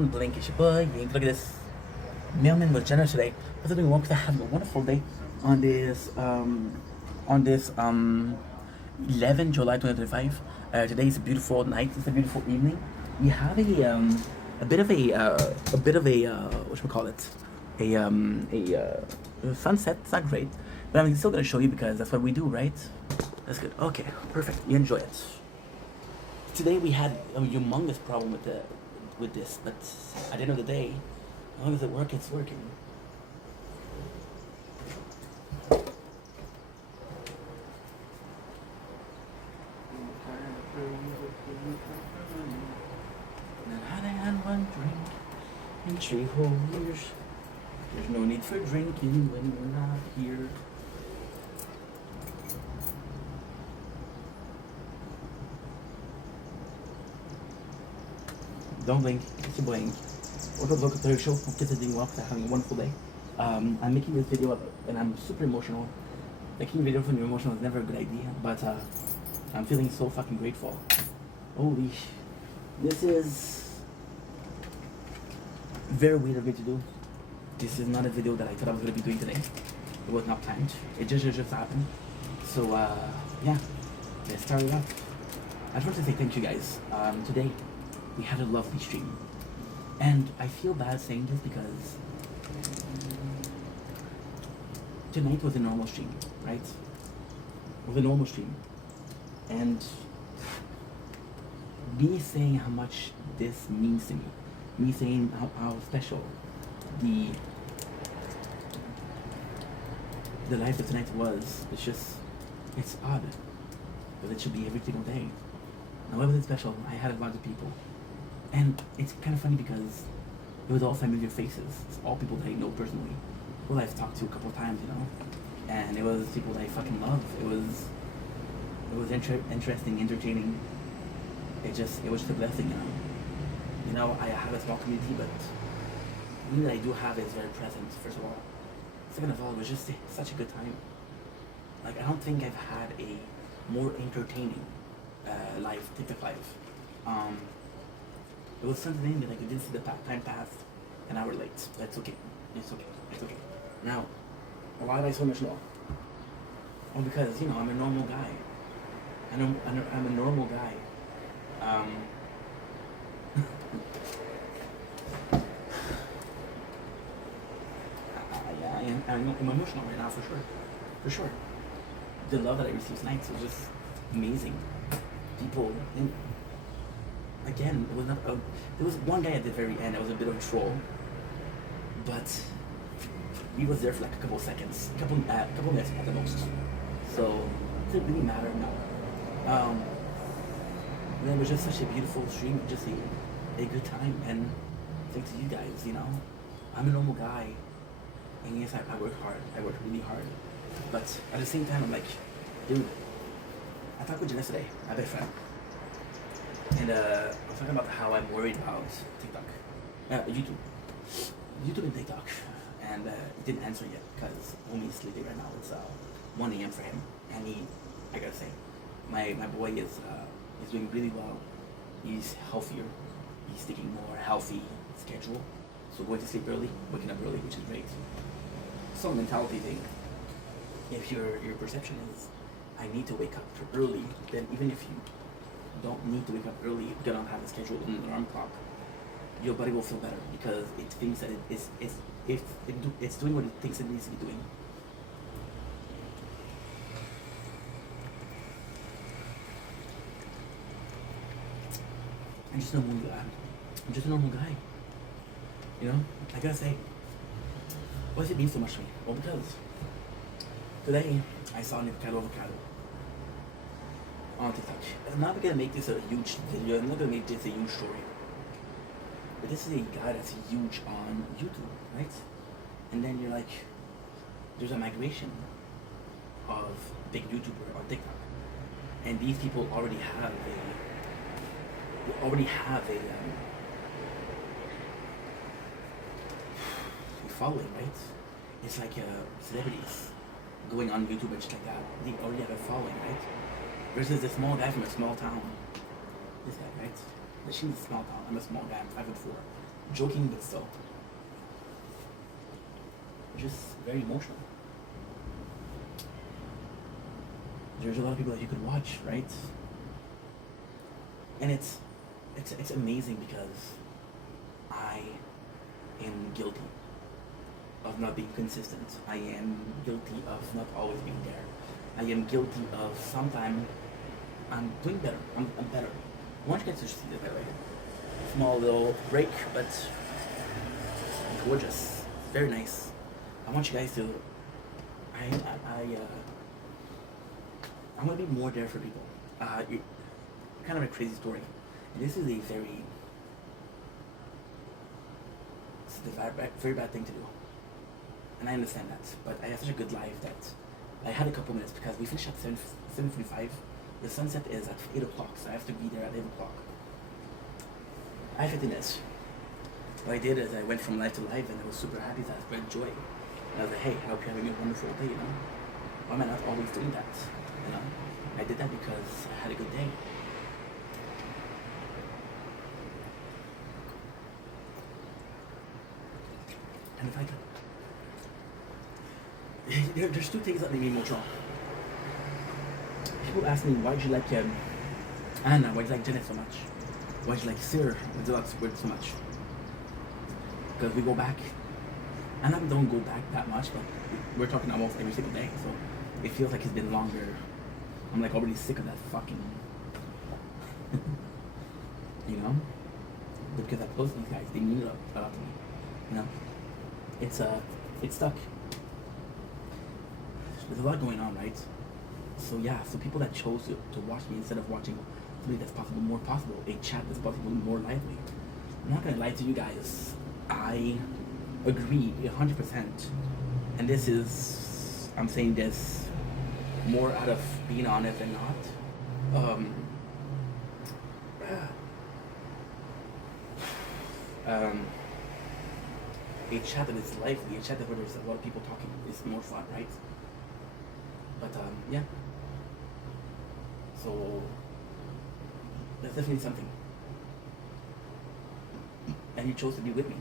Don't blink, it's your boy Yink. Look at this. Mailman was generous today. What's doing well because I have a wonderful day on this 11 July 2025. Today is a beautiful night. It's a beautiful evening. We have a bit of a what should we call it? A sunset. It's not great, but I'm still gonna show you because that's what we do, right? That's good. Okay, perfect. You enjoy it. Today we had a humongous problem with this, but at the end of the day, as long as it works, it's working. Then I had one drink and 3 whole years. There's no need for drinking when you're not here. Don't blink, it's a blink. Welcome to the show. Hope kids are doing well, because I'm having a wonderful day. I'm making this video and I'm super emotional. Making a video when you're emotional is never a good idea, but I'm feeling so fucking grateful. Holy sh... This is very weird of me to do. This is not a video that I thought I was going to be doing today. It was not planned. It just happened. So, yeah. Let's start it off. I just want to say thank you guys. Today, we had a lovely stream. And I feel bad saying this because tonight was a normal stream, right? It was a normal stream. And me saying how much this means to me saying how special the life of tonight was, it's odd. But it should be every single day. Now, why was it special? I had a lot of people. And it's kind of funny because it was all familiar faces. It's all people that I know personally. Well, I've talked to a couple of times, you know. And it was people that I fucking love. It was interesting, entertaining. It was just a blessing, you know. You know, I have a small community, but the thing that I do have is very present, first of all. Second of all, it was just such a good time. Like, I don't think I've had a more entertaining live, TikTok live. It was something in me, like, I didn't see the time pass an hour late. That's okay. It's okay. It's okay. Now, why am I so emotional? Well, because, you know, I'm a normal guy. I'm a normal guy. I'm emotional right now, for sure. For sure. The love that I received tonight was just amazing. People, and again, it was not. There was one guy at the very end that was a bit of a troll, but he was there for like a couple of seconds, couple minutes at the most. So it didn't really matter now. Then it was just such a beautiful stream, just a good time, and thanks to you guys. You know, I'm a normal guy, and yes, I work hard. I work really hard, but at the same time, I'm like, dude. I talked with Jen yesterday, my best friend, and I was talking about how I'm worried about TikTok, YouTube and TikTok, and he didn't answer yet because homie is sleeping right now. It's 1 a.m. for him, and I gotta say, my boy is doing really well. He's healthier. He's taking more healthy schedule, so going to sleep early, waking up early, which is great. Some mentality thing. If your perception is I need to wake up early, then even if you don't need to wake up early, you don't have a schedule and an alarm clock, your body will feel better because it thinks that it's doing what it thinks it needs to be doing. I'm just a normal guy. I'm just a normal guy. You know? I gotta say, why does it mean so much to me? Well, because today I saw Avocado on TikTok. I'm not gonna make this a huge video. I'm not gonna make this a huge story. But this is a guy that's huge on YouTube, right? And then you're like, there's a migration of big YouTuber on TikTok, and these people already have a following, right? It's like celebrities going on YouTube and shit like that. They already have a following, right? Versus the small guy from a small town. This guy, right? She's a small town. I'm a small guy. I'm 5'4". joking but still. Just very emotional. There's a lot of people that you could watch, right? And it's amazing because I am guilty of not being consistent. I am guilty of not always being there. I am guilty of sometimes I'm doing better. I'm better. I want you guys to see this, by the way. Small little break, but gorgeous. Very nice. I want you guys to. I want to be more there for people. Kind of a crazy story. This is a very, it's a very bad thing to do, and I understand that. But I have such a good life that I had a couple minutes because we finished at 7:45. The sunset is at 8 o'clock, so I have to be there at 8 o'clock. I have 15 minutes. What I did is I went from live to live, and I was super happy that I spread joy. And I was like, hey, I hope you're having a wonderful day, you know? Why am I not always doing that, you know? I did that because I had a good day. And if I could, there's two things that make me emotional. People ask me, why did you like Anna, why did you like Janet so much? Why did you like Sir so much? Because we go back, and I don't go back that much, but we're talking almost every single day, so it feels like it's been longer. I'm like already sick of that fucking, you know? But because I close these guys, they mean a lot to me, you know? It's stuck. There's a lot going on, right? So yeah, so people that chose to watch me instead of watching something that's more possible, a chat that's possibly more lively. I'm not gonna lie to you guys. I agree 100%, and this is, I'm saying this more out of being honest than not. A chat that is lively, a chat that where there's a lot of people talking is more fun, right? But yeah. So that's definitely something. And you chose to be with me.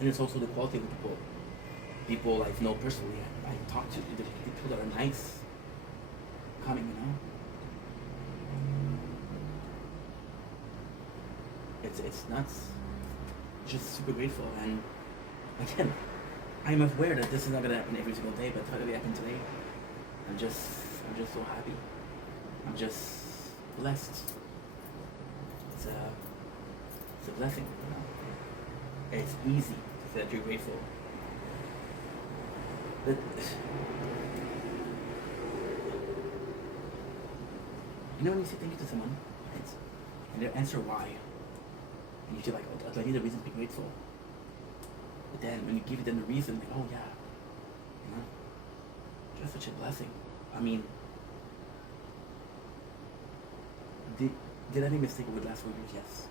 And it's also the quality of the people I know personally. I talk to the people that are nice, coming, you know. It's nuts. Just super grateful, and again, I'm aware that this is not gonna happen every single day, but it happened today. I'm just so happy. I'm just blessed. It's a blessing, you know. It's easy to say that you're grateful. But you know when you say thank you to someone, right? And they answer why, and you feel like, oh, do I need a reason to be grateful? But then when you give them the reason, like, oh yeah, you know, just such a blessing. I mean, did I make a mistake over the last 4 years? Yes.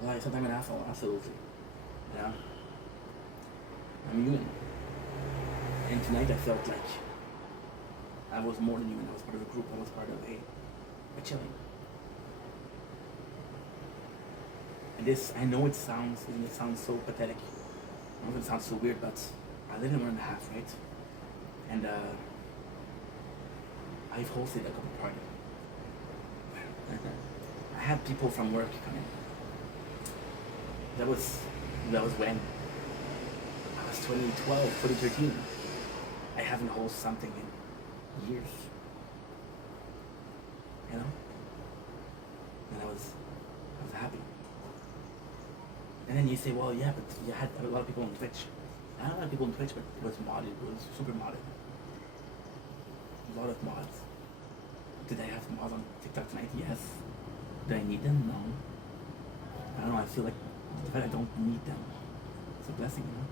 Was I sometimes an asshole? Absolutely. Yeah. I'm human. And tonight I felt like I was more than human. I was part of a group. I was part of a chilling. And this, I know it sounds so pathetic. I know it sounds so weird, but I live in 1.5, right? And I've hosted a couple parties. I had people from work come in. That was when I was 2012, 2013. I haven't hosted something in years. You know? And I was happy. And then you say, well, yeah, but you had a lot of people on Twitch. I had a lot of people on Twitch, but it was modded. It was super modded. A lot of mods. Did I have mods on TikTok tonight? Yes. Do I need them? No. I don't know. I feel like the fact I don't need them, it's a blessing, you know?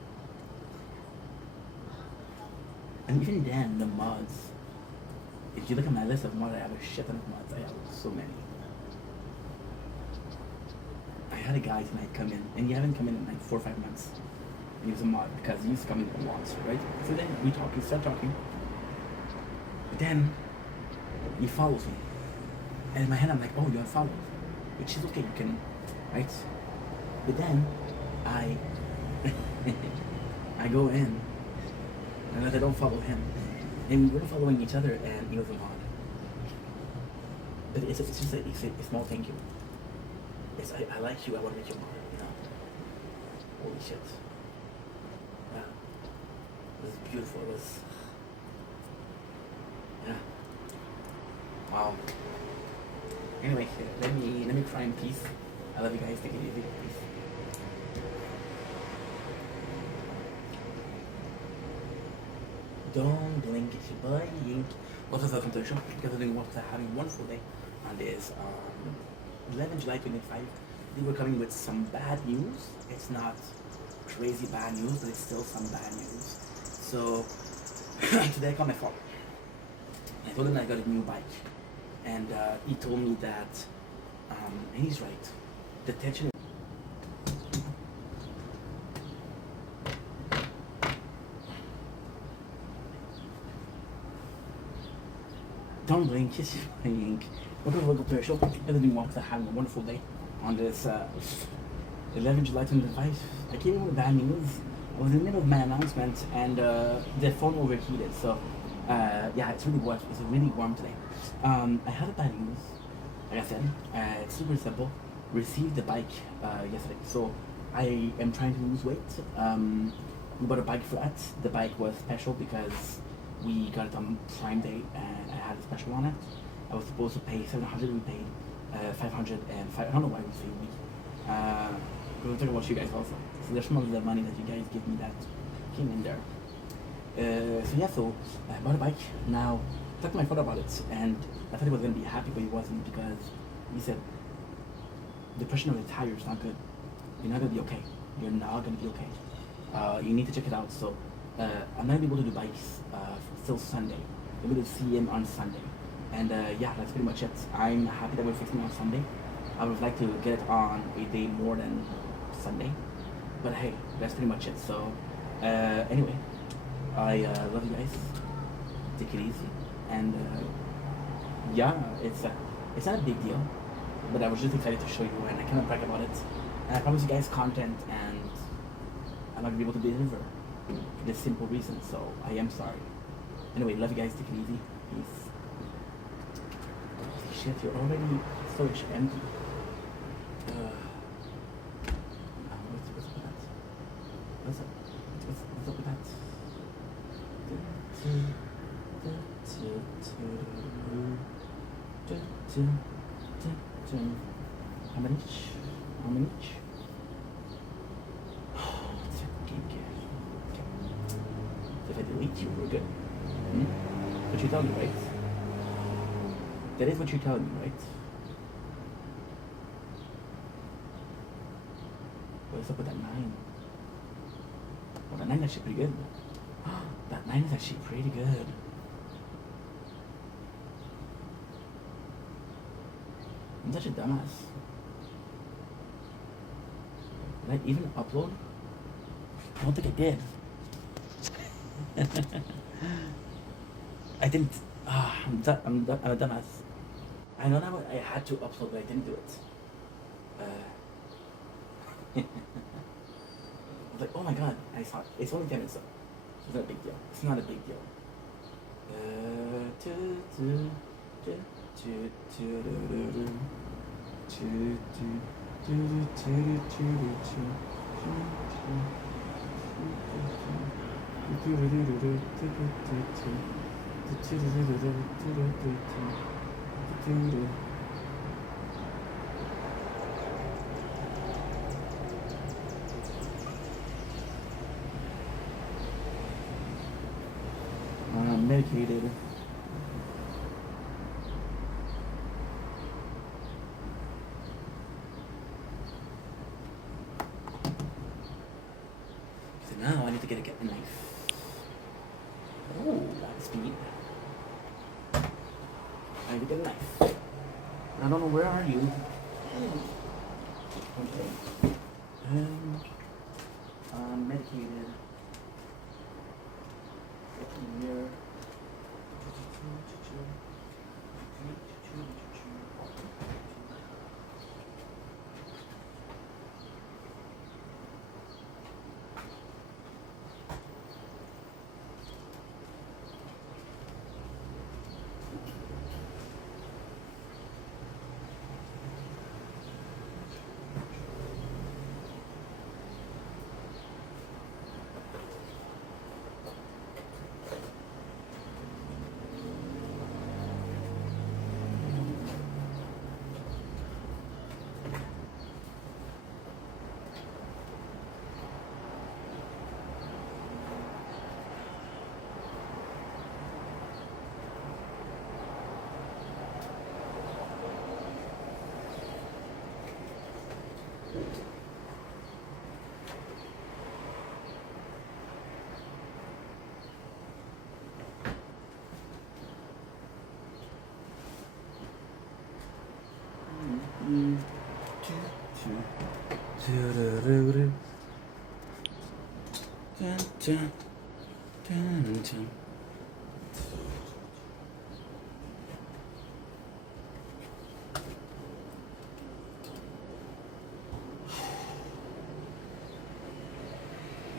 And even then, the mods, if you look at my list of mods, I have a shit ton of mods. I have so many. I had a guy tonight come in, and he hadn't come in like 4 or 5 months. And he was a mod because he used to come in once, right? So then we start talking. But then he follows me. And in my head I'm like, oh, you're unfollowed. Which is okay, you can, right? But then I I go in and I don't follow him. And we were following each other and he was odd. But it's just a small thank you. I like you, I want to meet you more, you know. Holy shit. Yeah. It was beautiful. It was, yeah. Wow. Anyway, let me cry in peace. I love you guys. Take it easy. Peace. Don't blink, it's your boy Yink. Welcome to the show. Because I'm doing having a wonderful day on this 11 July 25. I think we're coming with some bad news. It's not crazy bad news, but it's still some bad news. So today I called my father. I told him I got a new bike, and he told me that, and he's right. The tension. Don't blink, kiss your blink. Welcome to the show. Everything wants to have a wonderful day on this 11 July 25. I came in with bad news. I was in the middle of my announcement and the phone overheated. So yeah, it's really warm. It's really warm today. I had a bad news. Like I said, it's super simple. Received the bike yesterday. So I am trying to lose weight. We bought a bike flat. The bike was special because we got it on Prime Day and I had a special on it. I was supposed to pay 700. We paid 500 and I don't know why we say we. We'll talk about you guys also. So there's some of the money that you guys give me that came in there. So yeah, so I bought a bike. Now, I talked to my father about it, and I thought he was gonna be happy, but he wasn't because he said the pressure of the tire is not good. You're not gonna be okay. You're not gonna be okay. You need to check it out. So I'm not gonna be able to do bikes till Sunday. I'm able to see him on Sunday, and yeah, that's pretty much it. I'm happy that we're fixing it on Sunday. I would like to get it on a day more than Sunday, but hey, that's pretty much it. So anyway, I love you guys. Take it easy, and yeah, it's not a big deal, but I was just excited to show you, and I cannot brag about it. And I promise you guys content, and I'm not gonna be able to deliver for this simple reason. So I am sorry. Anyway, love you guys. Take it easy. Peace. Shit, you're already storage empty. What's up with that? How many each? How many each? It's okay. So if I delete you, we're good. What you tell me, right? That is what you tell me, right? What's up with that 9? Well, that 9 is actually pretty good. That 9 is actually pretty good. I'm such a dumbass. Did I even upload? I don't think I did. I didn't. I'm a dumbass. I know now I had to upload, but I didn't do it. I was like, oh my god, I saw it. It's only 10 minutes though. It's not a big deal. It's not a big deal. I'm medicated. So now I need to get a knife. Oh, that speed. I need to get a knife. I don't know, where are you? Okay. And I'm medicated. Here. Dun, dun, dun, dun.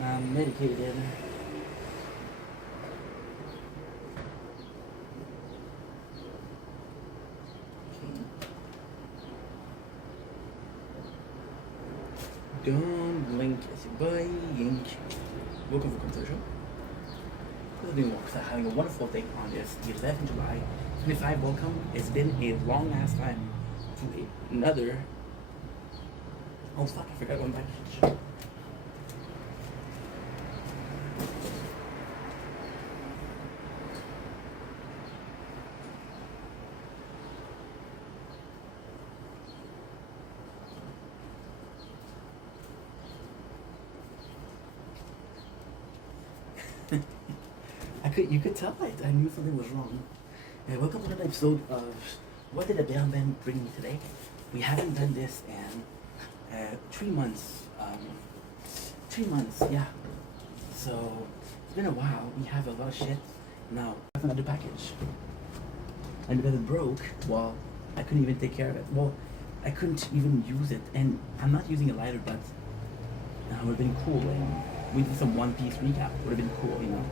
I'm medicated. Don't blink as you're buying. Welcome to the show. This is being having a wonderful day on this 11th July 25. Welcome. It's been a long ass time to another. Oh fuck! I forgot one package. You could tell it. I knew something was wrong. Welcome to another episode of What Did a Bellman Bring Me Today? We haven't done this in 3 months. 3 months, yeah. So it's been a while. We have a lot of shit. Now I have another package, and because it broke, well, I couldn't even take care of it. Well, I couldn't even use it, and I'm not using a lighter, but it would have been cool. And we did some One Piece recap. Would have been cool, you know.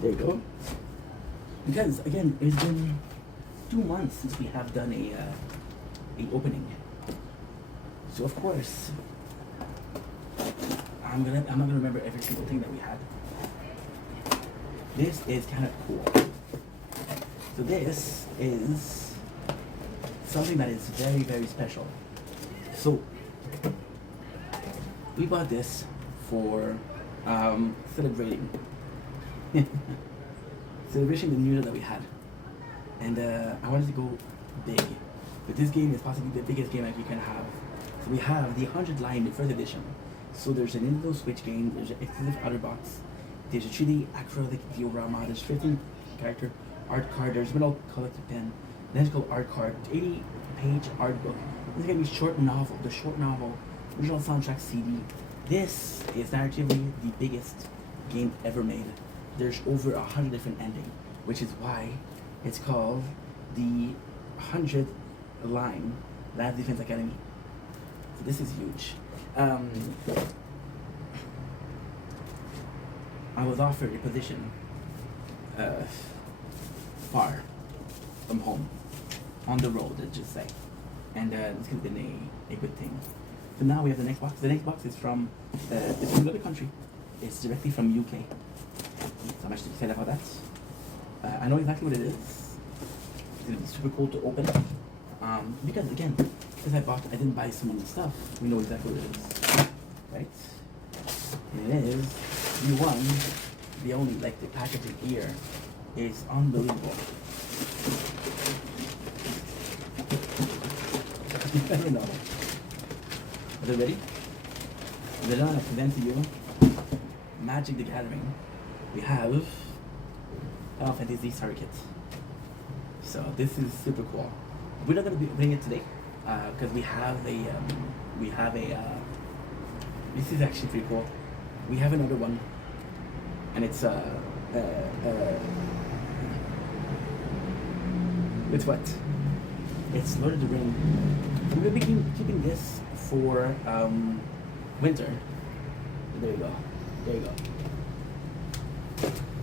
There you go. Because again, it's been 2 months since we have done a opening. So of course, I'm not gonna remember every single thing that we had. This is kind of cool. So this is something that is very, very special. So we bought this for celebrating the new year that we had, and I wanted to go big, but this game is possibly the biggest game that we can have. So we have the 100 line, the first edition. So there's a Nintendo Switch game, there's an exclusive outer box, there's a 3D acrylic diorama, there's 15 character art card, there's middle collected pen, then it's called art card, 80-page art book. This is gonna be short novel, the short novel, original soundtrack CD. This is narratively the biggest game ever made. There's over 100 different endings, which is why it's called the 100 line Last Defense Academy. So this is huge. I was offered a position far from home, on the road, let's just say, and this could have been a good thing. So now we have the next box. The next box is from it's from another country. It's directly from UK. So I'm actually excited about that. I know exactly what it is. It's gonna be super cool to open. Because again, because I didn't buy someone's stuff, we know exactly what it is. Right? And it is the one, the only, like the packaging here is unbelievable. I don't know. Are they ready? They're done. I present to you Magic the Gathering. We have Final Fantasy Starter Kit. So this is super cool. We're not gonna be opening it today because we have a this is actually pretty cool. We have another one, and it's it's what? It's Lord of the Ring. We're gonna be keeping this for winter. There you go. There you go.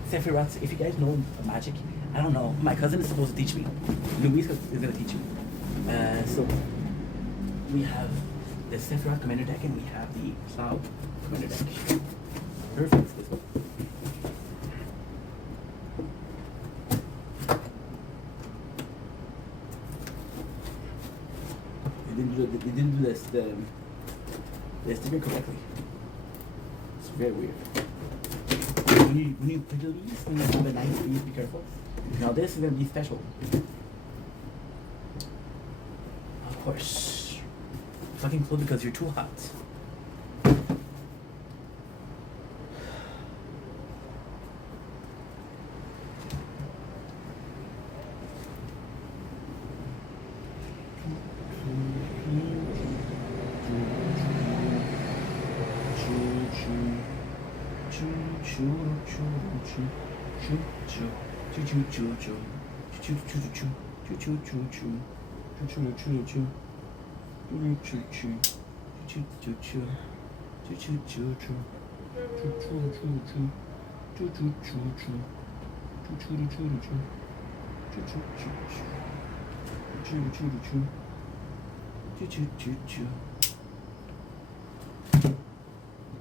Sephiroth, if you guys know Magic, I don't know. My cousin is supposed to teach me. Luis is gonna teach me. So we have the Sephiroth Commander deck and we have the Cloud Commander deck. Perfect. Let's go. They didn't do this the sticker correctly. It's very weird. When you put these, when you have a knife, please be careful. Now this is gonna be special. Of course. Fucking cool because you're too hot.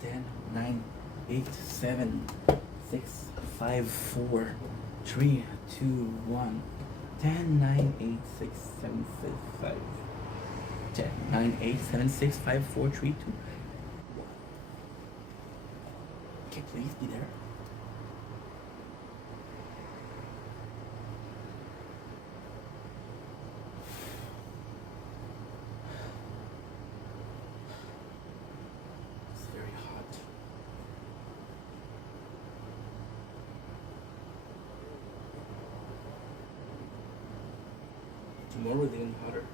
Ten, nine, 8, 7, 6, 5, 4, 3, 2, 1. 10, 9, 8, 6, 7, 6, 5. 10, 9, 8, 7, 6, 5, 4, 3, 2. Okay, please be there. It's very hot. Tomorrow is even hotter.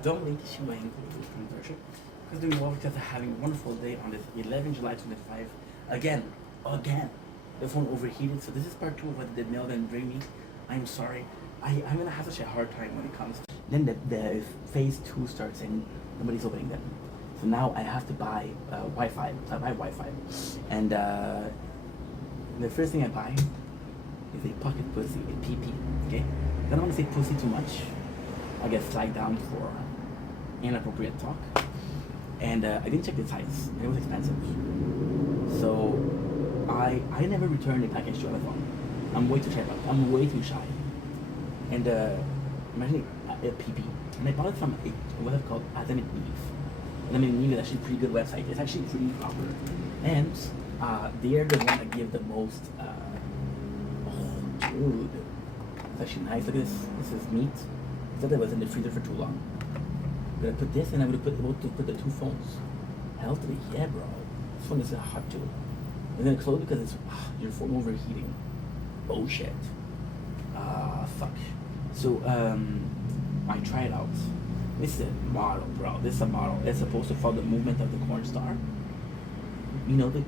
Don't link Shiba Inu conversion because doing well because having a wonderful day on this 11 July 25. Again. The phone overheated. So this is part 2 of what the mail didn't bring me. I'm sorry. I'm gonna have such a hard time when it comes to. Then the phase 2 starts and nobody's opening them. So now I have to buy Wi-Fi. So I buy Wi-Fi, and the first thing I buy is a pocket pussy, a PP. Okay. I don't want to say pussy too much. I get flagged down for inappropriate talk. And I didn't check the size. It was expensive. So I never returned the package to Amazon. I'm way too shy about it. I'm way too shy. And imagine a PP. And I bought it from a website called Adam and Eve. Adam and Eve is actually a pretty good website. It's actually pretty proper. And they're the one that give the most. Oh, dude. It's actually nice. Look at this. This is meat. I thought it was in the freezer for too long. I'm gonna put this and I'm gonna put the 2 phones. Healthily, yeah, bro. This one is hot too. I'm gonna close because it's your phone overheating. Oh shit. Fuck. So I try it out. This is a model, bro. This is a model. It's supposed to follow the movement of the corn star. You know the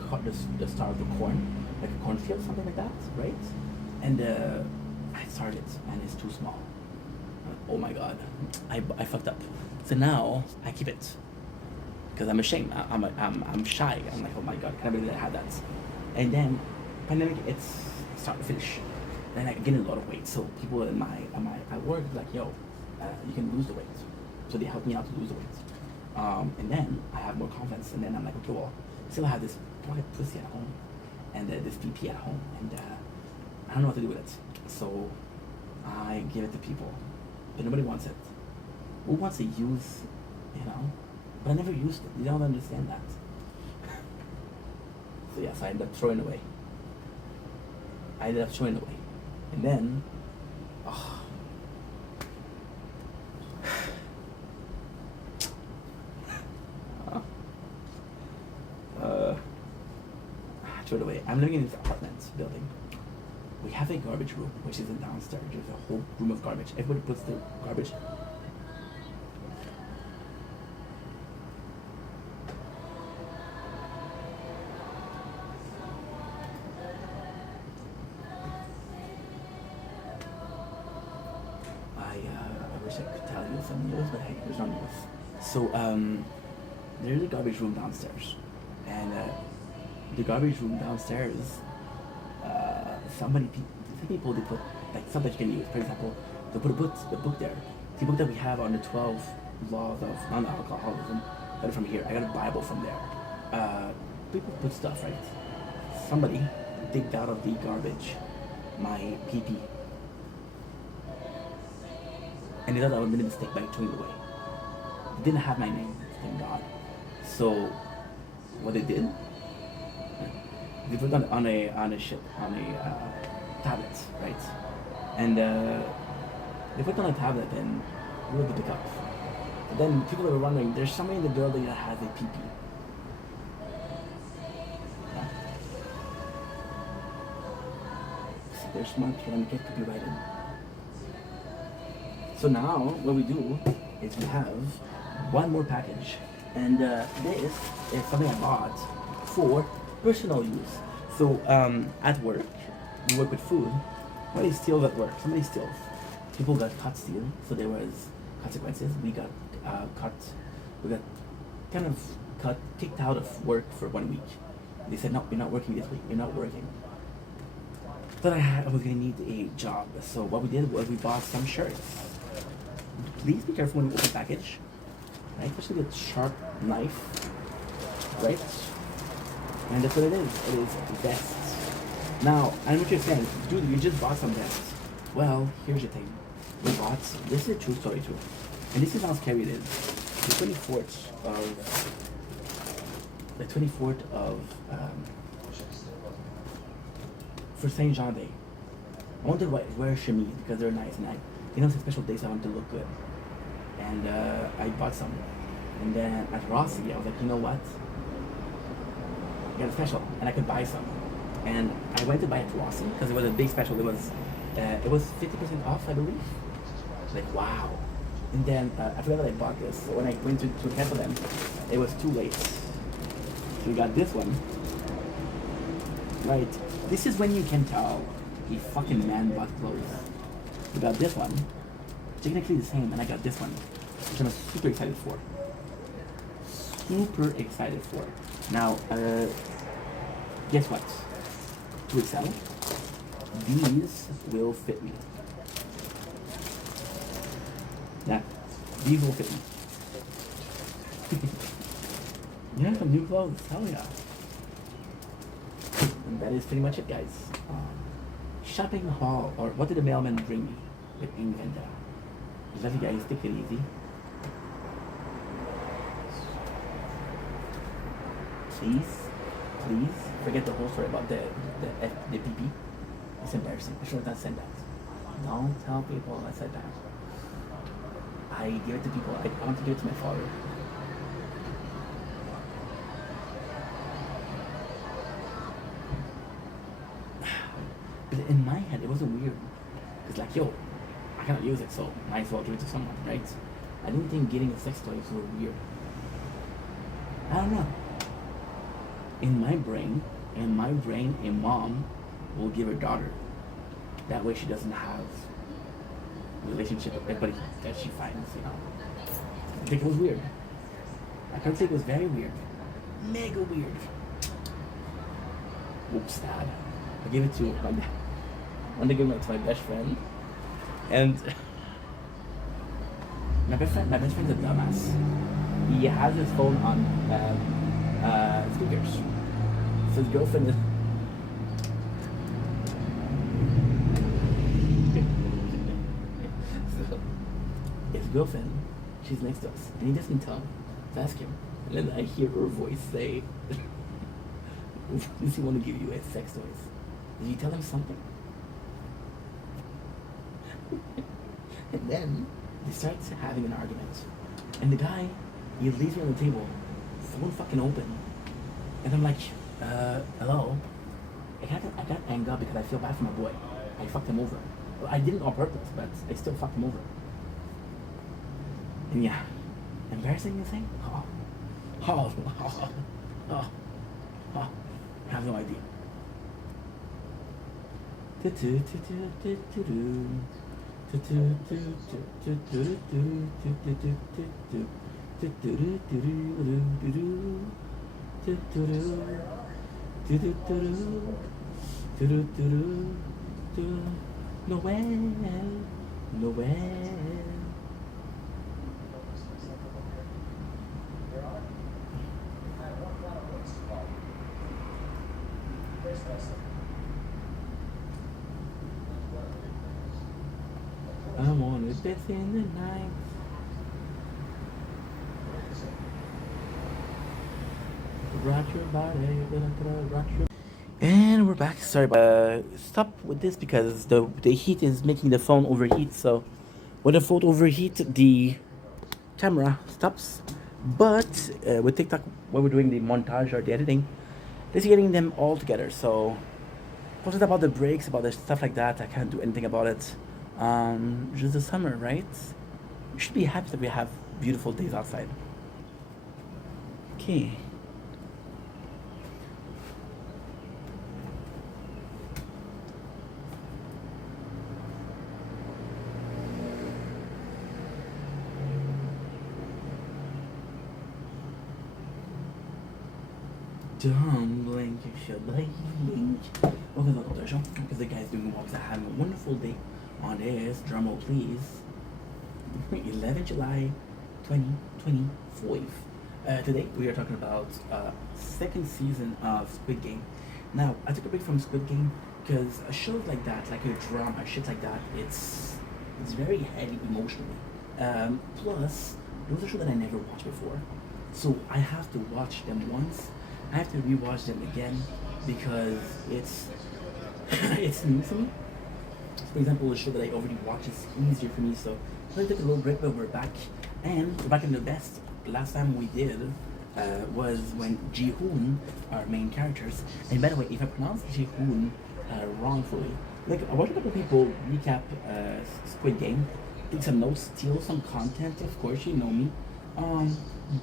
star of the corn, like a cornfield, something like that, right? And I started, and it's too small. Oh my god, I fucked up. So now I keep it because I'm ashamed. I'm shy. I'm like, oh my god, can I believe that I had that? And then pandemic, it's start to finish. Then I gain a lot of weight. So people in my at work like, yo, you can lose the weight. So they help me out to lose the weight. And then I have more confidence. And then I'm like, okay, well, still I have this pocket pussy at home, and this PP at home, and I don't know what to do with it. So I give it to people. But nobody wants it. Who wants to use, But I never used it. You don't understand that. So yes, I ended up throwing it away. And then, I threw it away. I'm living in this apartment building. We have a garbage room, which is downstairs. There's a whole room of garbage. Everybody puts their garbage. I wish I could tell you some news, but I There's no news. So there's a garbage room downstairs, and the garbage room downstairs, some people they put like stuff that you can use. For example, they put a book there. The book that we have on the 12 laws of non-alcoholism. Got it from here. I got a Bible from there. People put stuff, right? Somebody digged out of the garbage my PP, and they thought I made a mistake by throwing it away. It didn't have my name, thank God. So what they did, they put it on a tablet, right? And they put it on a tablet and we went to pick up. But then people were wondering, there's somebody in the building that has a PP. Yeah. So they're smart for them to get PP right in. So now what we do is we have one more package, and this is something I bought for personal use. So at work, we work with food. Somebody steals at work. Somebody steals. People got caught stealing, so there was consequences. We got kicked out of work for 1 week. They said, no, you're not working this week. You're not working. But I was gonna need a job, so what we did was we bought some shirts. Please be careful when you open the package, right? Especially with sharp knife, right? And that's what it is. It is vests. Now, I know what you're saying, dude, you just bought some vests. Well, here's the thing. We bought, this is a true story too. And this is how scary it is. The 24th of, for Saint Jean Day. I wanted to wear chemise because they're nice, and it's a special day, so I want to look good. And I bought some. And then at Rossi, I was like, you know what? I got a special, and I could buy some. And I went to buy it at Rossi because it was a big special. It was 50% off, I believe. Like, wow. And then I forgot that I bought this. So when I went to cancel them, it was too late. So we got this one. Right. This is when you can tell a fucking man bought clothes. We got this one. Technically the same, and I got this one, which I'm super excited for. Super excited for. Now, guess what? To excel, these will fit me. Yeah, these will fit me. Yeah, some new clothes, hell yeah. And that is pretty much it, guys. Shopping haul, or what did the mailman bring me with Inventa? Love you guys, take it easy. Please, forget the whole story about the PP. It's embarrassing. I should have not said that. Don't tell people I said that. I give it to people. I want to give it to my father. But in my head, it wasn't weird. It's like, yo, I cannot use it, so might as well give it to someone, right? I didn't think getting a sex toy was weird. I don't know. In my brain, a mom will give her daughter. That way she doesn't have a relationship with everybody that she finds, you know. I think it was weird. I can't say it was very weird. Mega weird. Oops, Dad. I gave it to my dad. I wanted to give it to my best friend. And my best friend's a dumbass. He has his phone on speakers. So his girlfriend is his girlfriend, she's next to us, and he doesn't tell. So ask him. And then I hear her voice say, does he want to give you a sex toys? Did you tell him something? And then they start having an argument. And the guy, he leaves me on the table, phone fucking open. And I'm like, hello? I got angry because I feel bad for my boy. I fucked him over. Well, I didn't on purpose, but I still fucked him over. And yeah, embarrassing to say? I have no idea. Noel, Noel. I wanna dance in the night. Rock your body, rock your. And we're back. Sorry, stop with this because the heat is making the phone overheat. So when the phone overheat, the camera stops. But with TikTok, when we're doing the montage or the editing, this is getting them all together. So posted about the breaks, about the stuff like that. I can't do anything about it. Just the summer, right? We should be happy that we have beautiful days outside. Okay. Dumbling, you should blink. Welcome to the show. Because the guy's doing walks that having a wonderful day on this. Drumroll, please. 11 July 2025. Today we are talking about second season of Squid Game. Now, I took a break from Squid Game because shows like that, like a drama, shit like that, it's very heavy emotionally. Plus, those are shows that I never watched before. So I have to watch them once. I have to rewatch them again because it's it's new for me. For example, a show that I already watched is easier for me. So I took a little break, but we're back, and we're back in the best. Last time we did was when Ji-hoon, our main characters, and by the way, if I pronounce Ji-hoon wrongfully, like I watched a couple of people recap Squid Game, take some notes, steal some content. Of course, you know me.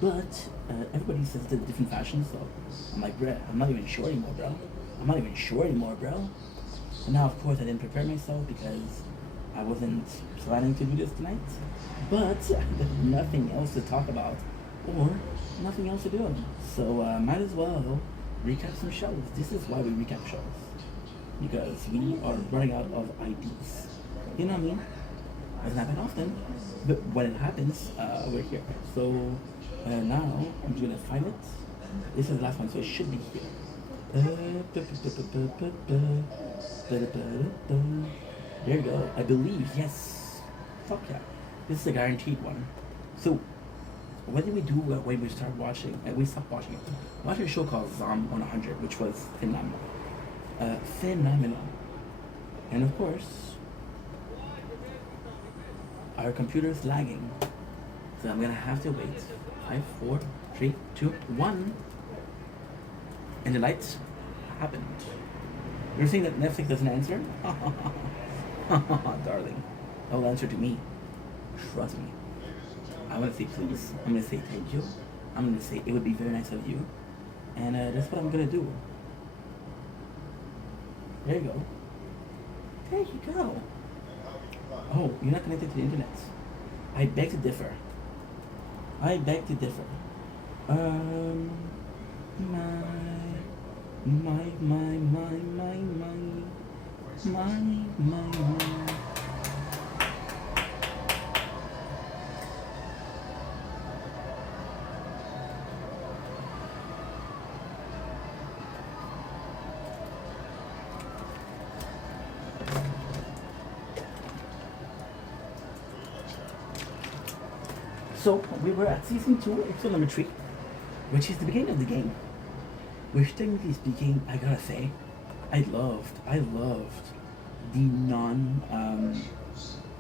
But everybody says it in different fashions, so I'm like, bruh, I'm not even sure anymore, bro. I'm not even sure anymore, bro. And now, of course, I didn't prepare myself because I wasn't planning to do this tonight. But there's nothing else to talk about or nothing else to do. So might as well recap some shows. This is why we recap shows. Because we are running out of ideas. You know what I mean? Doesn't happen often, but when it happens, we're here. So now I'm just gonna find it. This is the last one, so it should be here. There you go. I believe, yes. Fuck yeah. This is a guaranteed one. So, what did we do when we started watching? We stopped watching it. Watching a show called Zom 100, which was phenomenal. Phenomenal. And of course, our computer's lagging. So I'm gonna have to wait. 5, 4, 3, 2, 1. And the lights happened. You're saying that Netflix doesn't answer? Darling. They'll answer to me. Trust me. I'm gonna say please. I'm gonna say thank you. I'm gonna say it would be very nice of you. And that's what I'm gonna do. There you go. There you go. Oh, you're not connected to the internet. I beg to differ. I beg to differ. My. So we were at season 2, episode number 3, which is the beginning of the game. Which technically speaking, I gotta say, I loved the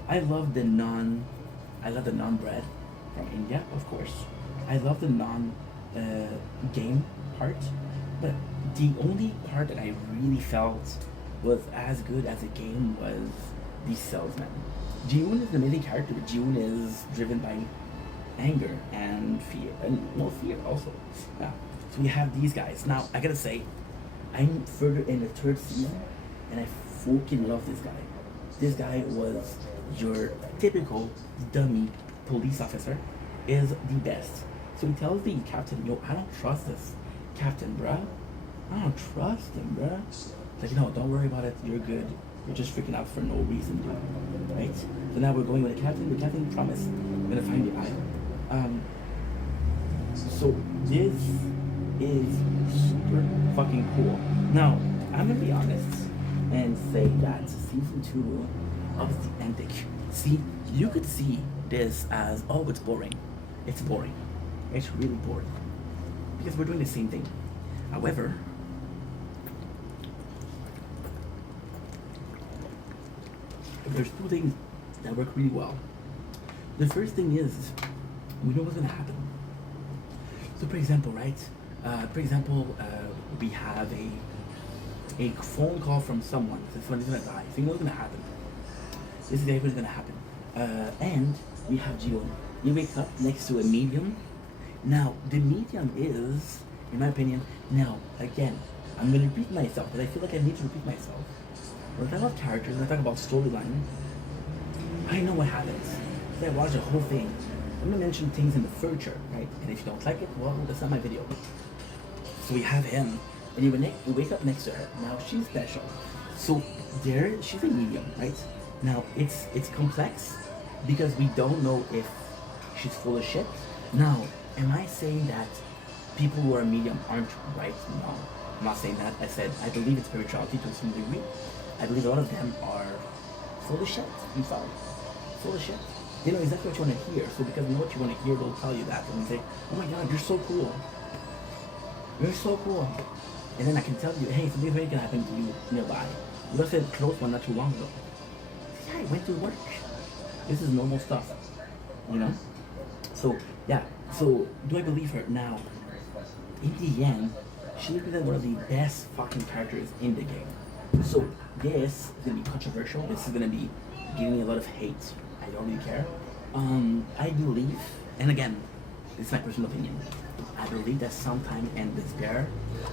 I love the non bread from India, of course. I love the game part, but the only part that I really felt was as good as a game was the salesman. Ji-hoon is an amazing character, but Ji-hoon is driven by anger and fear, and no fear also. Yeah. So we have these guys. Now I gotta say, I'm further in the 3rd season, and I fucking love this guy. This guy was your typical dummy police officer is the best. So he tells the captain, yo, I don't trust this captain, bruh. I don't trust him, bruh. Like, no, don't worry about it. You're good. You're just freaking out for no reason, dude. Right? So now we're going with the captain. The captain promised we're gonna find the isle. So this is super fucking cool. Now, I'm gonna be honest and say that season 2 of the ending. See, you could see this as, oh, it's boring. It's boring. It's really boring. Because we're doing the same thing. However, there's two things that work really well. The first thing is, we know what's gonna happen. So for example, right? We have a phone call from someone. So someone's gonna die. So you know what's gonna happen. This is what's gonna happen. And we have Jiwon. You wake up next to a medium. Now, the medium is, in my opinion, now, again, I'm gonna repeat myself, but I feel like I need to repeat myself. When I talk about characters, when I talk about storyline, I know what happens. I watch the whole thing. I'm gonna mention things in the future, right? And if you don't like it, well, that's not my video. So we have him, and you wake up next to her. Now she's special. So there, she's a medium, right? Now it's complex because we don't know if she's full of shit. Now, am I saying that people who are medium aren't right? No, I'm not saying that. I said I believe in spirituality to some degree. I believe a lot of them are full of shit. I'm sorry, full of shit. They know exactly what you want to hear. So because they know what you want to hear, they'll tell you that and say, "Oh my God, you're so cool. You're so cool." And then I can tell you, "Hey, something's really gonna happen to you nearby." You just said close one not too long ago. Yeah, I went to work. This is normal stuff, you know. So yeah. So do I believe her now? In the end, she represents one of the best fucking characters in the game. So yes, it's gonna be controversial. This is gonna be giving me a lot of hate. I don't really care. I believe, and again, this is my personal opinion. I believe that sometime in despair,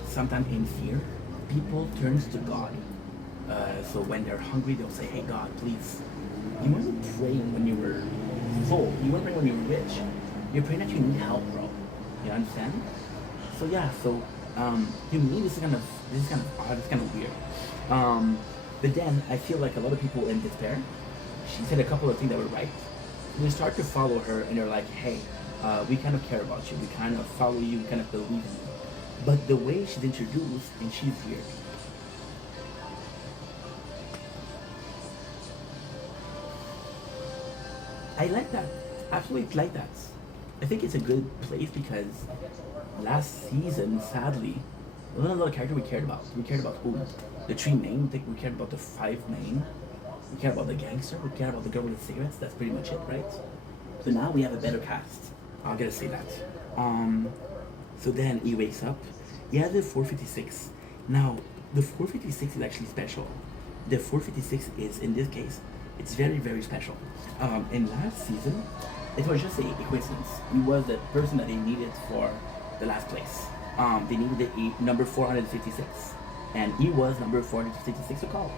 sometime in fear, people turns to God. So when they're hungry, they'll say, "Hey God, please." You weren't praying when you were full. You weren't praying when you were rich. You're praying that you need help, bro. You understand? So yeah. So to me, this is kind of odd. It's kind of weird. But then I feel like a lot of people in despair. She said a couple of things that were right. They start to follow her, and they're like, "Hey, we kind of care about you. We kind of follow you. We kind of believe in you." But the way she's introduced, and she's here. I like that. Absolutely like that. I think it's a good place because last season, sadly, there wasn't a lot of character we cared about. We cared about who? The three main. I think we cared about the five main. We care about the gangster, we care about the girl with the cigarettes, that's pretty much it, right? So now we have a better cast. I'm gonna say that. So then he wakes up. He has the 456. Now, the 456 is actually special. The 456 is, in this case, it's very, very special. In last season, it was just a coincidence. He was the person that they needed for the last place. They needed the number 456. And he was number 456 to call.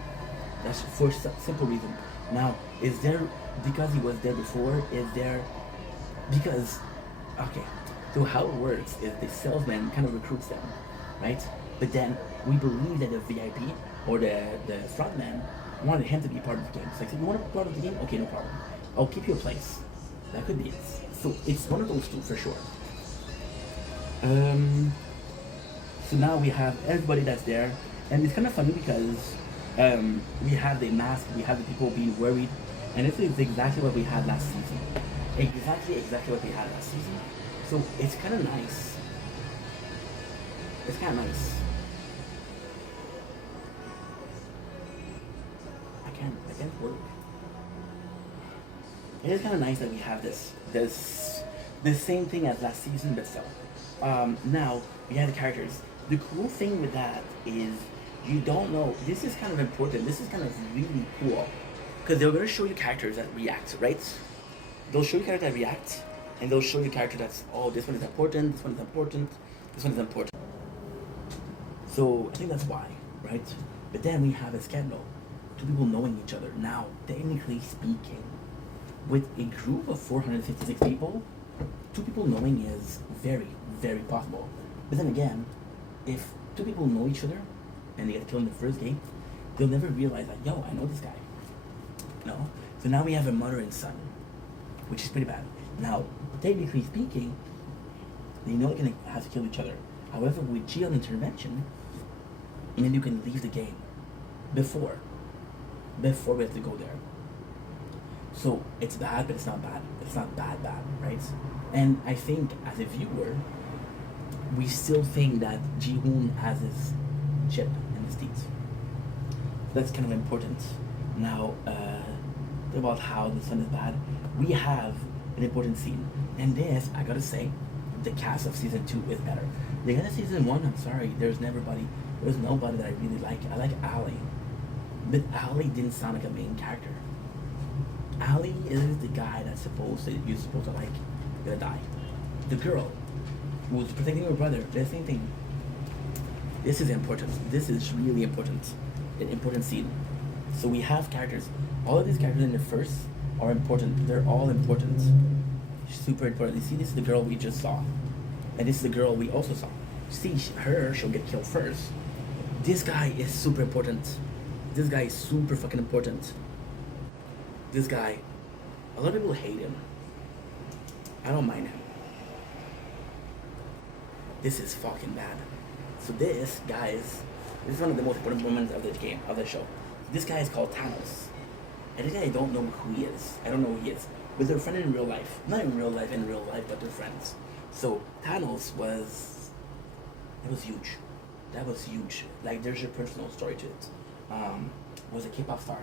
That's for simple reason. Now, is there, because he was there before, is there, because, okay, so how it works is the salesman kind of recruits them, right? But then we believe that the VIP or the front man wanted him to be part of the game. So like, you want to be part of the game? Okay, no problem. I'll keep you a place. That could be it. So it's one of those two for sure. So now we have everybody that's there. And it's kind of funny because we have the mask, we have the people being worried, and this is exactly what we had last season. Exactly what we had last season. So it's kind of nice. It's kind of nice. I can't work. It is kind of nice that we have the same thing as last season, but still. Now we have the characters. The cool thing with that is, you don't know, this is kind of important, this is kind of really cool, because they're going to show you characters that react, right? They'll show you characters that react, and they'll show you character that's, oh, this one is important, this one is important, this one is important. So I think that's why, right? But then we have a scandal. two people knowing each other. Now, technically speaking, with a group of 456 people, two people knowing is very, very possible. But then again, if two people know each other and they get killed in the first game, they'll never realize like, yo, I know this guy. No? So now we have a mother and son, which is pretty bad. Now, technically speaking, they know they're gonna have to kill each other. However, with GL intervention, and then you can leave the game before we have to go there. So it's bad, but it's not bad. It's not bad, right? And I think as a viewer, we still think that Ji-hoon has his chip in his teeth. That's kind of important. Now, about how the son is bad, we have an important scene. And this, I gotta say, the cast of season 2 is better. The end of season 1, I'm sorry, there's nobody that I really like. I like Ali. But Ali didn't sound like a main character. Ali is the guy you're supposed to like, gonna die. The girl who was protecting her brother, the same thing. This is important. This is really important. An important scene. So we have characters. All of these characters in the first are important. They're all important. Super important. You see, this is the girl we just saw. And this is the girl we also saw. See, she'll get killed first. This guy is super important. This guy is super fucking important. This guy, a lot of people hate him. I don't mind him. This is fucking bad. So this, guys, this is one of the most important moments of the game, of the show. This guy is called Thanos. And this guy, I don't know who he is. I don't know who he is. But they're friends in real life. Not in real life, but they're friends. So Thanos was huge. That was huge. Like, there's a personal story to it. Was a K-pop star.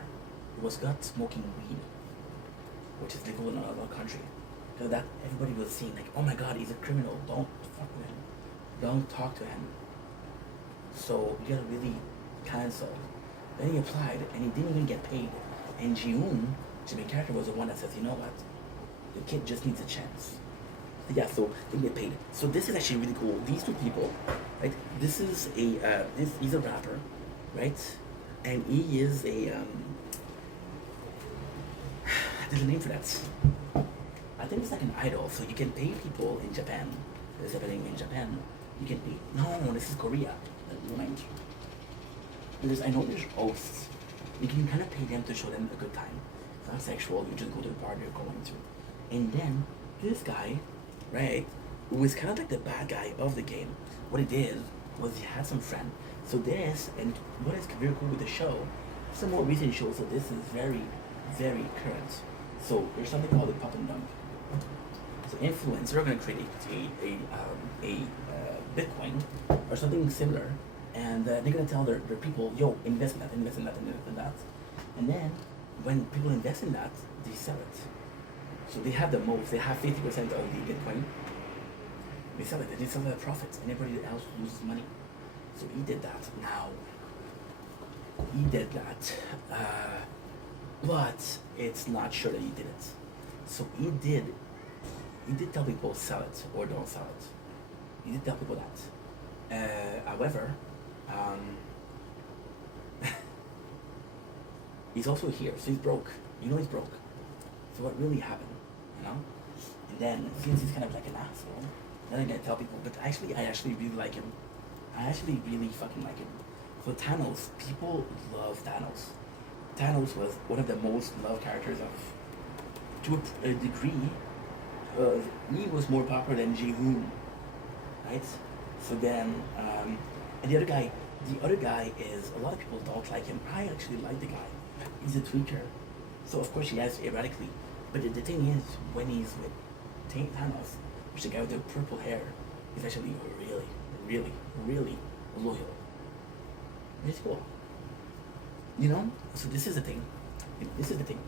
He was caught smoking weed, which is legal in another country. So that everybody was seeing, like, oh my god, he's a criminal. Don't fuck with him. Don't talk to him. So you gotta really cancel. Then he applied, and he didn't even get paid. And Ji-hoon, the main character, was the one that says, you know what, the kid just needs a chance. Yeah, so they get paid. So this is actually really cool. These two people, right? This is he's a rapper, right? And he is there's a name for that. I think it's like an idol. So you can pay people in Japan. This is happening in Japan. You can pay. No, this is Korea. Never mind. I know there's oaths. You can kind of pay them to show them a good time. It's not sexual. You just go to the party you're going to. And then this guy, right, who was kind of like the bad guy of the game. What he did was he had some friend. So this, and what is very cool with the show, some more recent shows, so this is very, very current. So there's something called the pop and dump. So influencers are going to create a Bitcoin or something similar, and they're going to tell their people, yo, invest in that, invest in that, invest in that. And then when people invest in that, they sell it. So they have the most, they have 50% of the Bitcoin. They sell it, they sell it at profits, and everybody else loses money. So he did that. Now, he did that, but it's not sure that he did it. So he did tell people sell it or don't sell it. He did tell people that. However, he's also here, so he's broke. You know he's broke. So what really happened, you know? And then, since he's kind of like an asshole, then I'm gonna tell people, but I actually really like him. I actually really fucking like him. So Thanos, people love Thanos. Thanos was one of the most loved characters to a degree. He was more popular than Ji-hoon, right? So then, and the other guy is, a lot of people don't like him. I actually like the guy. He's a tweaker. So of course he has erratically. But the thing is, when he's with Thanos, which is the guy with the purple hair, he's actually really, really, really loyal. It's cool. You know? So this is the thing. This is the thing.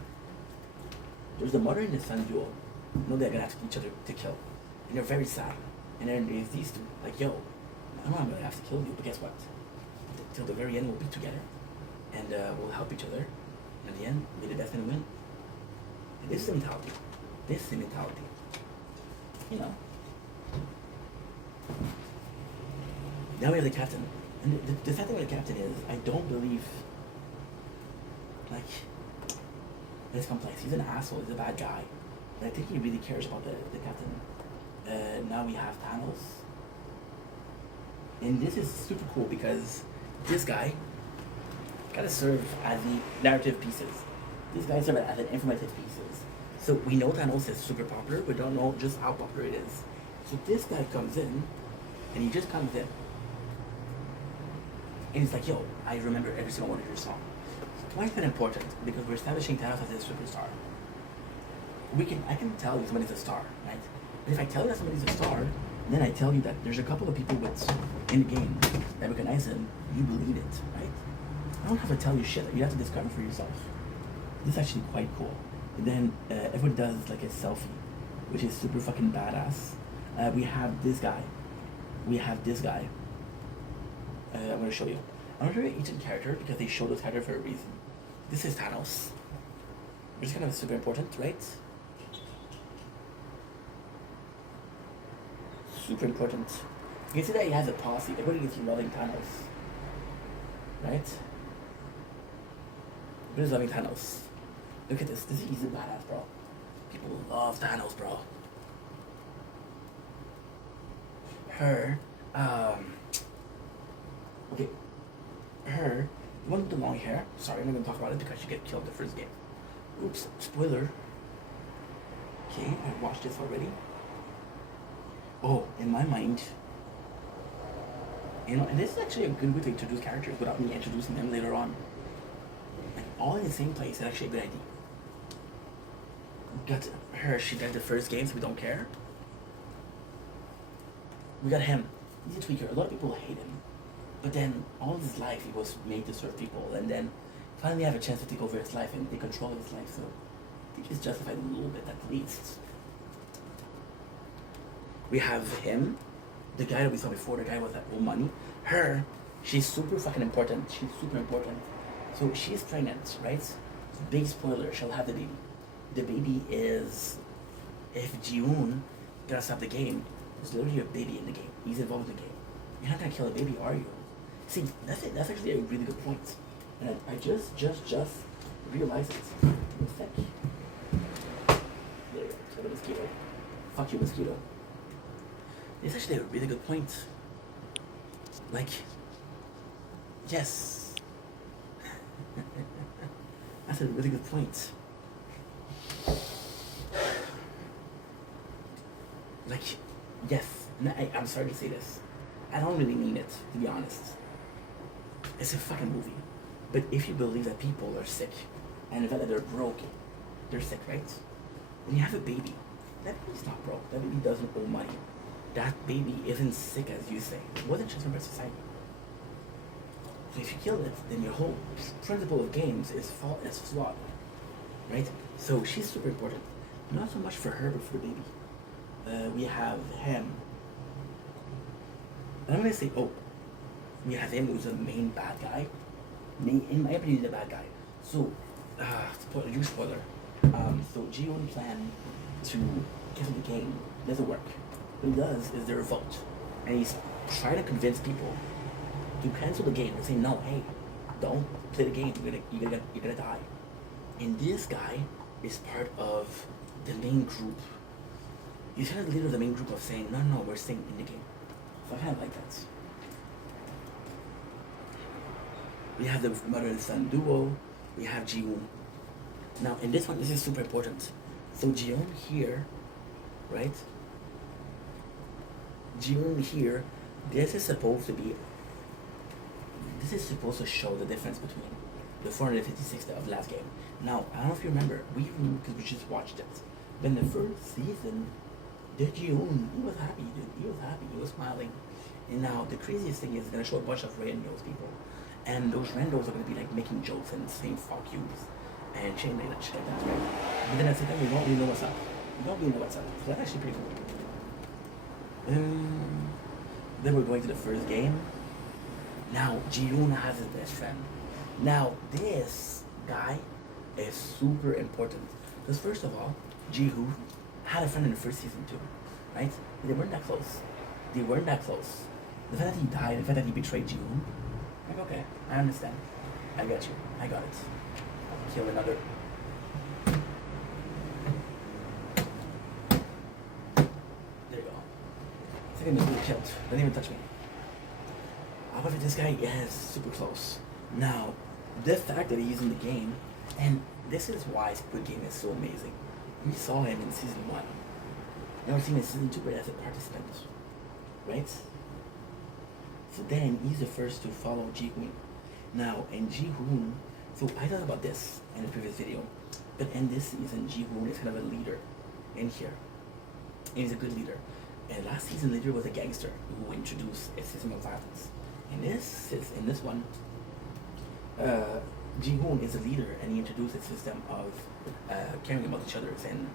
There's the mother and the son duel. You know they're gonna ask each other to kill. And they're very sad. And then there's these two, like, yo, I know I'm gonna have to kill you, but guess what? Till the very end we'll be together. And we'll help each other. And at the end, may the best man win. And this is the mentality. This is the mentality. You know. Now we have the captain. And the sad thing with the captain is, I don't believe Like, it's complex. He's an asshole. He's a bad guy. But I think he really cares about the captain. Now we have Thanos. And this is super cool because this guy gotta serve as the narrative pieces. These guys serve as an informative pieces. So we know Thanos is super popular, we don't know just how popular it is. So this guy comes in, and he just comes in. And he's like, yo, I remember every single one of your songs. Why is that important? Because we're establishing Thanos as a superstar. I can tell you somebody's a star, right? But if I tell you that somebody's a star, then I tell you that there's a couple of people in the game that recognize him, you believe it, right? I don't have to tell you shit. You have to discover for yourself. This is actually quite cool. And then everyone does like a selfie, which is super fucking badass. We have this guy. I'm gonna show you. I'm gonna show you each character because they show this character for a reason. This is Thanos. Which is kind of super important, right? Super important. You can see that he has a posse. Everybody gets loving Thanos. Right? Everybody's loving Thanos. Look at this. He's a badass, bro. People love Thanos, bro. Her, okay. Her, the one with the long hair. Sorry, I'm not gonna talk about it because she get killed in the first game. Oops, spoiler. Okay, I watched this already. Oh, in my mind, and this is actually a good way to introduce characters without me introducing them later on. Like, all in the same place is actually a good idea. Got her, she died the first game, so we don't care. We got him. He's a tweaker. A lot of people hate him. But then, all of his life, he was made to serve people, and then finally have a chance to take over his life and take control of his life, so I think he's justified a little bit at least. We have him, the guy that we saw before, the guy with that old money. Her, she's super fucking important. She's super important. So she's pregnant, right? Big spoiler, she'll have the baby. The baby is, if Ji-hoon gonna stop the game, there's literally a baby in the game. He's involved in the game. You're not gonna kill a baby, are you? See, that's it. That's actually a really good point. And I just realized it. One sec. There you go. So the mosquito. Fuck you, mosquito. It's actually a really good point. Like, yes. That's a really good point. Like, yes. I'm sorry to say this. I don't really mean it, to be honest. It's a fucking movie. But if you believe that people are sick, and the fact that they're broken, they're sick, right? When you have a baby, that baby's not broke. That baby doesn't owe money. That baby isn't sick as you say. It wasn't just by society. So if you kill it, then your whole principle of games is flawed. Right? So she's super important. Not so much for her, but for the baby. We have him. And I'm gonna say, we have him who's the main bad guy. In my opinion, he's a bad guy. So, huge spoiler. So Ji-hoon's plan to cancel the game doesn't work. What he does is they revolt, and he's trying to convince people to cancel the game and say, no, hey, don't play the game. You're gonna die. And this guy is part of the main group. He's kind of the leader of the main group of saying, no, we're staying in the game. So I kind of like that. We have the mother and son duo. We have Ji-hoon. Now, in this one, this is super important. So Ji-hoon here, right? Ji-hoon here, this is supposed to show the difference between the 456 of the last game. Now, I don't know if you remember, we knew because we just watched it. But in the first season, the Ji-hoon, he was happy, dude. He was happy, he was smiling. And now, the craziest thing is it's gonna show a bunch of randos people. And those randos are gonna be like making jokes and saying fuck yous and shit like that, right? But then at the same time, we don't really know what's up. We don't really know what's up. So that's actually pretty cool. Then we're going to the first game. Now, Ji-hoon has his best friend. Now, this guy is super important. Because first of all, Ji-hoon had a friend in the first season too, right? But they weren't that close. The fact that he died, the fact that he betrayed Ji-hoon, like, okay, I understand. I got you. I got it. kill another. There you go. I think I'm really killed. Don't even touch me. However, this guy is super close. Now, the fact that he's in the game, and this is why Squid Game is so amazing. We saw him in season 1. Now we're seeing him in season 2, but as a participant, right? So then he's the first to follow Ji-hoon. Now, in Ji-hoon, so I thought about this in the previous video, but in this season, Ji-hoon is kind of a leader in here. And he's a good leader. And last season, leader was a gangster who introduced a system of violence. In this one, Ji-hoon is a leader, and he introduced a system of caring about each other and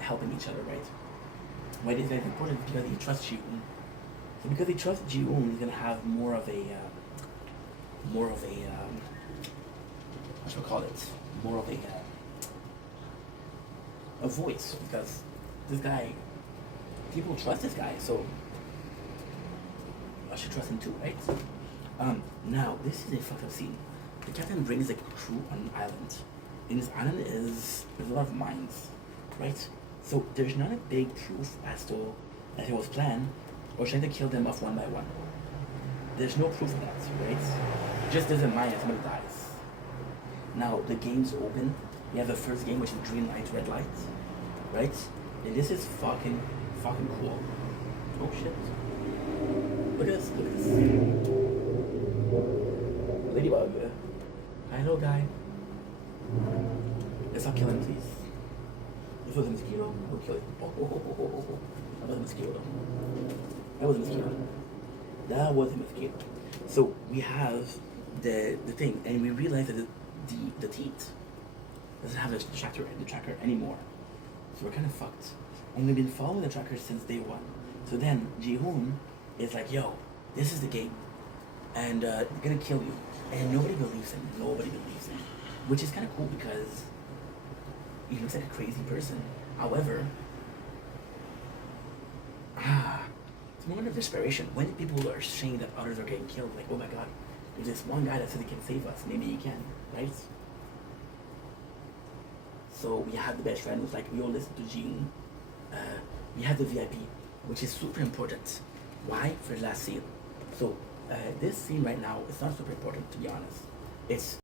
helping each other, right? Why this is important is because he trusts Ji-hoon. So because he trusts Ji-hoon, he's gonna have more of a what should we call it? More of a voice, because this guy, people trust this guy, so I should trust him too, right? Now this is a fucked up scene. The captain brings the crew on an island. In this island there's a lot of mines, right? So there's not a big proof as to that it was planned or trying to kill them off one by one. There's no proof of that, right? Just there's a mine and somebody dies. Now the game's open. You have the first game, which is green light, red light, right? And this is fucking cool. Oh shit. Look at this, look at this. Ladybug. Hello, guy. Let's not kill him, please. If it was a mosquito, I would kill it. Oh. That was a mosquito. That was a mosquito. That was a mosquito. So we have the thing, and we realize that the teat doesn't have the tracker anymore. So we're kind of fucked. And we've been following the tracker since day 1. So then Ji-hoon is like, yo, this is the game, and they're gonna kill you. And nobody believes him. Nobody believes him. Which is kind of cool because he looks like a crazy person. However, it's a moment of desperation. When people are saying that others are getting killed, like, oh my god, there's this one guy that said he can save us. Maybe he can, right? So we have the best friend who's like, yo, listen to Ji-hoon. We have the VIP, which is super important. Why? For the last scene. So this scene right now is not super important, to be honest. It's